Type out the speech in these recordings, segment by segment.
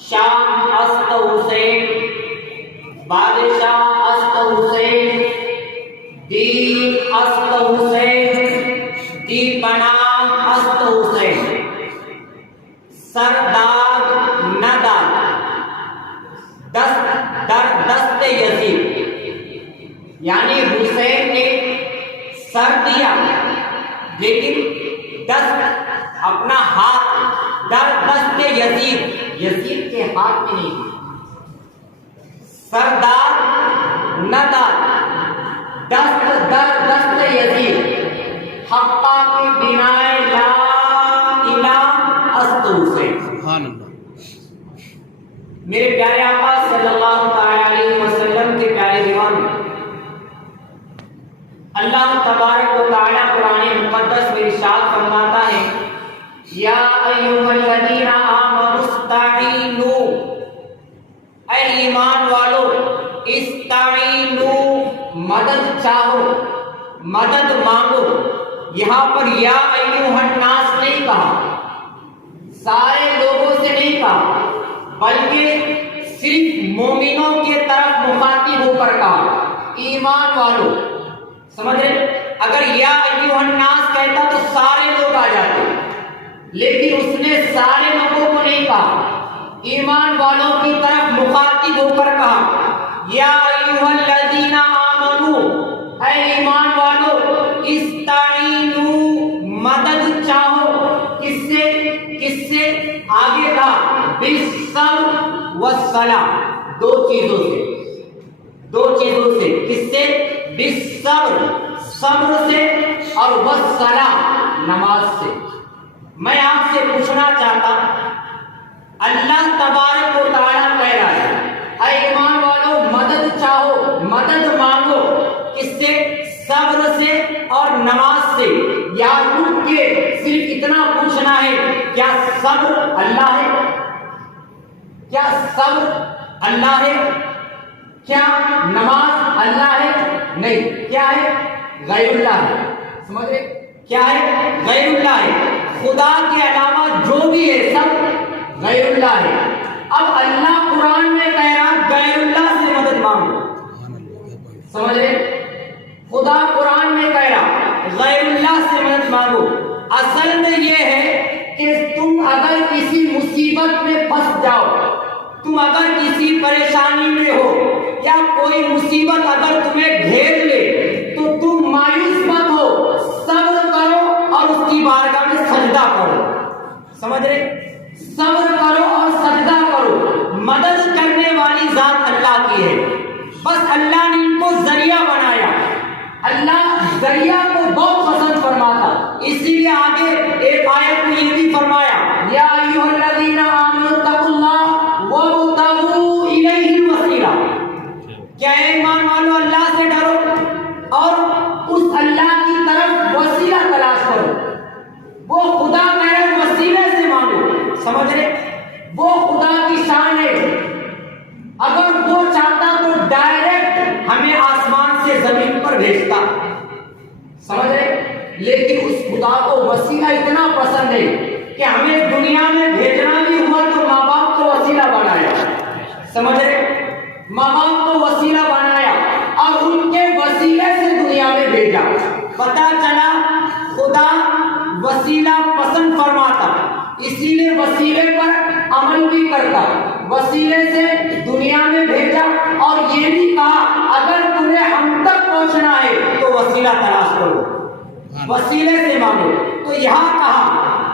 شام است حسین، بادشاہ است حسین، دین است حسین، دی پناہ است حسین، سردار ندار دست در دست یزید، یعنی حسین نے سر دیا لیکن دست اپنا ہاتھ در دست یزید کے ہاتھ میں نہیں دیا۔ سردار ندار دست در دست یزید، حقا کی بنائے لا الہ است حسین۔ سبحان اللہ۔ میرے پیارے آقا صلی اللہ تعالی علیہ وسلم کے پیارے دیوان، اللہ تبارک و تعالی قرآن مقدس میں ارشاد فرماتا ہے یا ایھا الذین آمنوا استعینوا، اے ایمان والو استعینوا مدد چاہو، مدد مانگو۔ یہاں پر یا ایھا الناس نہیں کہا، سارے لوگوں سے نہیں کہا، بلکہ صرف مومنوں کے طرف مخاطب ہو کر کہا ایمان والو۔ سمجھ رہے؟ اگر یا ایھا الناس کہتا تو سارے لوگ آ جاتے، لیکن اس نے سارے لوگوں کو نہیں کہا، ایمان والوں کی طرف مخاطب ہو کر کہا یا ایھا الذین آمنوا، اے ایمان والو استعینوا مدد چاہو، کس سے آگے کہا بالصبر والصلاۃ، دو چیزوں سے، کس سے؟ بالصبر، صبر سے، اور والصلاۃ، نماز سے۔ میں آپ سے پوچھنا چاہتا، اللہ تبارک و تعالیٰ کہہ رہا ہے اے ایمان والو مدد چاہو، مدد مانگو، کس سے؟ صبر سے اور نماز سے۔ یا رک کے صرف اتنا پوچھنا ہے کیا صبر اللہ ہے؟ کیا صبر اللہ ہے؟ کیا نماز اللہ ہے؟ نہیں، کیا ہے؟ غیر اللہ ہے۔ سمجھ رہے؟ کیا ہے؟ غیر اللہ ہے۔ خدا کے علاوہ جو بھی ہے سب غیر اللہ ہے۔ اب اللہ قرآن میں کہہ رہا غیر اللہ سے مدد مانگو، سمجھ رہے؟ خدا قرآن میں کہہ رہا غیر اللہ سے مدد مانگو۔ اصل میں یہ ہے کہ تم اگر کسی مصیبت میں پھنس جاؤ، تم اگر کسی پریشانی میں ہو یا کوئی مصیبت اگر تمہیں گھیر لے تو تم مایوس مت ہو، صبر کرو اور اس کی بارگاہ میں سجدہ کرو۔ سمجھ رہے؟ صبر کرو اور سجدہ کرو۔ مدد کرنے والی ذات اللہ کی ہے، بس اللہ نے ان کو ذریعہ بنایا۔ اللہ ذریعہ کو بہت پسند فرماتا، اسی لیے آگے ایک آیت میں یہ بھی فرمایا یا ایھا الذین آمنوا اتقوا اللہ وابتغوا الیہ الوسیلہ، کیا ایمان والو اللہ سے ڈرو اور اس اللہ کی طرف وسیلہ تلاش کرو۔ وہ خدا کہہ رہے وسیلے سے مانگو، سمجھ رہے؟ وہ خدا کی شان ہے، اگر وہ چاہتا تو ڈائریکٹ ہمیں آسمان سے زمین پر بھیجتا، سمجھ رہے؟ لیکن اس خدا کو وسیلہ اتنا پسند ہے کہ ہمیں دنیا میں بھیجنا بھی ہوا تو ماں باپ کو وسیلہ بنایا، سمجھ رہے؟ ماں باپ کو وسیلہ بنایا اور ان کے وسیلے سے دنیا میں بھیجا۔ پتہ چلا خدا وسیلہ پسند فرماتا، اسی لیے وسیلے پر عمل بھی کرتا، وسیلے سے دنیا میں بھیجا اور یہ بھی کہا اگر تمہیں ہم تک پہنچنا ہے تو وسیلہ تلاش کرو، وسیلے سے مانگو۔ تو یہاں کہا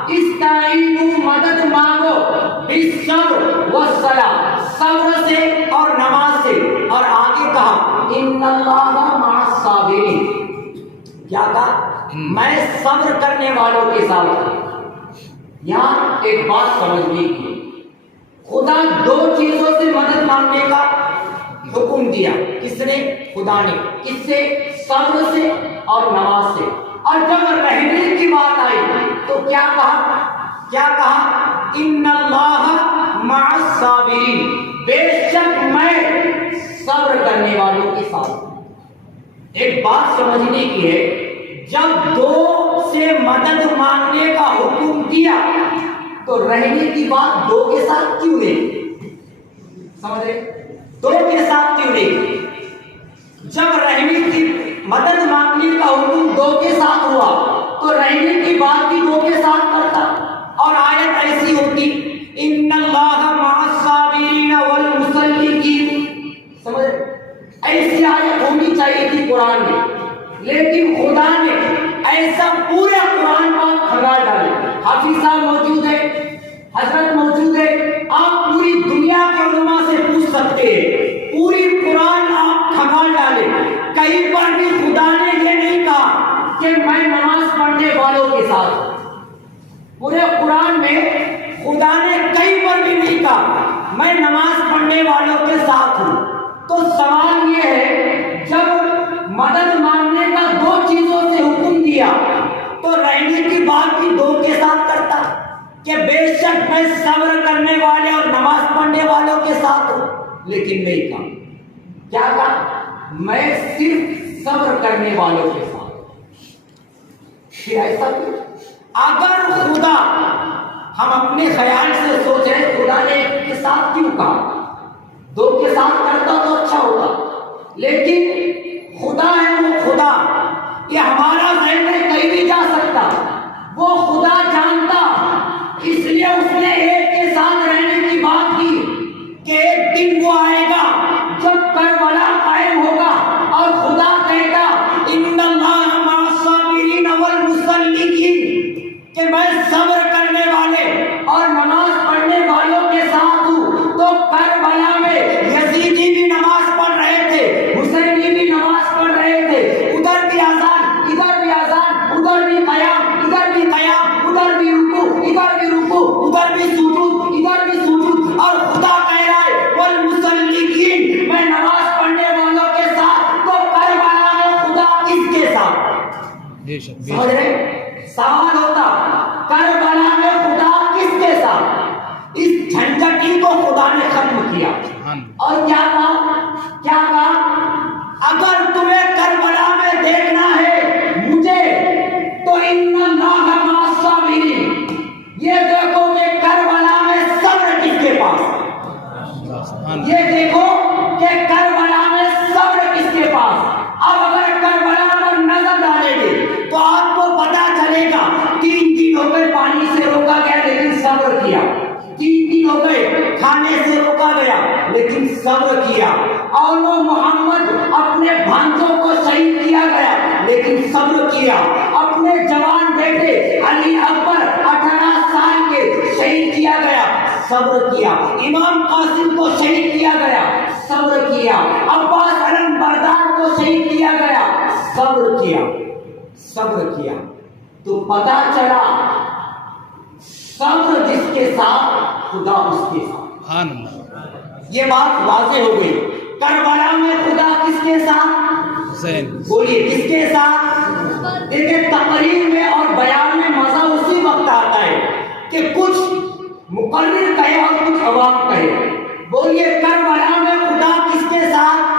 استعینوا مدد مانگو بالصبر والصلاۃ، صبر سے اور نماز سے، اور آگے کہا ان اللہ مع الصابرین، کیا کہا؟ میں صبر کرنے والوں کے ساتھ ہوں۔ یہاں ایک بات سمجھنے کی، خدا دو چیزوں سے مدد مانگنے کا حکم دیا، کس نے؟ خدا نے۔ کس سے؟ صبر سے اور نماز سے۔ اور جب رہنے کی بات آئی تو کیا کہا؟ ان اللہ مع الصابرین، بے شک میں صبر کرنے والوں کے ساتھ ہوں۔ ایک بات سمجھنے کی ہے، جب دو سے مدد مانگنے کا حکم دیا تو رہنے کی بات دو کے ساتھ کیوں نہیں؟ سمجھ رہے؟ دو کے ساتھ کیوں نہیں؟ جب رحمی کی مدد مانگنے کا حکم دو کے ساتھ ہوا تو رحمی کی بات بھی دو کے ساتھ کرتا، اور آیت ایسی ہوتی ان اللہ مع الصابرین والمصلین، سمجھ؟ ایسی آیت ہونی چاہیے تھی قرآن میں، لیکن خدا نے ایسا پورے قرآن پاک کھگا ڈالے۔ حافظ صاحب موجود ہے، حضرت موجود ہے، آپ پوری دنیا کے علماء سے پوچھ سکتے ہیں، پوری قرآن آپ کھگا ڈالے، کہیں پر بھی خدا نے یہ نہیں کہا کہ میں نماز پڑھنے والوں کے ساتھ ہوں۔ پورے قرآن میں خدا نے کہیں پر بھی نہیں کہا میں نماز پڑھنے والوں کے ساتھ ہوں۔ تو سوال یہ ہے، جب مدد مانگنے کا دو چیزوں سے حکم دیا تو رہنے کی بات بھی دو کے ساتھ کرتا کہ بے شک میں صبر کرنے والے اور نماز پڑھنے والوں کے ساتھ ہوں، لیکن نہیں کہا۔ کیا کہا؟ میں صرف صبر کرنے والوں کے ساتھ۔ پھر ایسا کیوں؟ اگر خدا، ہم اپنے خیال سے سوچیں خدا نے ایک کے ساتھ کیوں کہا؟ دو کے ساتھ کرتا تو اچھا ہوتا، لیکن خدا ہے وہ خدا، یہ ہمارا ذہن میں کہیں بھی جا سکتا، وہ خدا جانتا، اس لیے اس نے ایک کے ساتھ رہنے کی بات کی کہ ایک دن وہ آئے گا جب کربلا قائم ہوگا اور خدا کہتا ان اللہ مع الصابرین والمصلین، کہ میں صبر کرنے والے اور نماز پڑھنے والوں کے ساتھ ہوں۔ تو کربلا میں یزیدی بھی نماز پڑھ رہے تھے، حسینی بھی نماز پڑھ رہے تھے، ادھر بھی اذان ادھر بھی اذان، ادھر بھی قیام ادھر بھی قیام، ادھر بھی رکوع ادھر بھی رکوع، ادھر بھی سجود ادھر بھی سجود، اور خدا کہہ رہا ہے والمصلین، میں نماز پڑھنے والوں کے ساتھ۔ تو کربلا میں خدا کس کے ساتھ؟ سمجھ رہے؟ سوال ہوتا کربلا میں خدا کس کے ساتھ؟ اس جھنجھٹی کو خدا نے ختم کیا، اور کیا کہا اگر تمہیں کربلا میں دیکھنا ہے مجھے تو ان اللہ مع الصابرین، یہ دیکھو کہ کربلا میں صبر کس کے پاس، یہ دیکھو کہ کربلا میں صبر کس کے پاس۔ اب اگر کربلا پر نظر ڈالیں گے تو آپ کو پتا چلے گا 3 دن ہو گئے پانی سے روکا گیا لیکن صبر کیا، 3 دن ہو گئے کھانے سے روکا گیا لیکن صبر کیا، اور وہ محمد اپنے بھانجوں کو شہید کیا گیا لیکن صبر کیا، اپنے جوان بیٹے علی اکبر 18 سال کے شہید کیا گیا، صبر کیا، امام قاسم کو شہید کیا گیا، صبر کیا، عباس علم بردار کو شہید کیا گیا، صبر کیا۔ تو پتا چلا صبر جس کے ساتھ خدا اس کے ساتھ۔ یہ بات واضح ہو گئی۔ کربلا میں خدا کس کے ساتھ؟ بولیے کس کے ساتھ؟ دیکھیں تقریر میں اور بیان میں مزہ اسی وقت آتا ہے کہ کچھ مقرر کہے اور کچھ عوام کہے۔ بولیے کربلا میں خدا کس کے ساتھ؟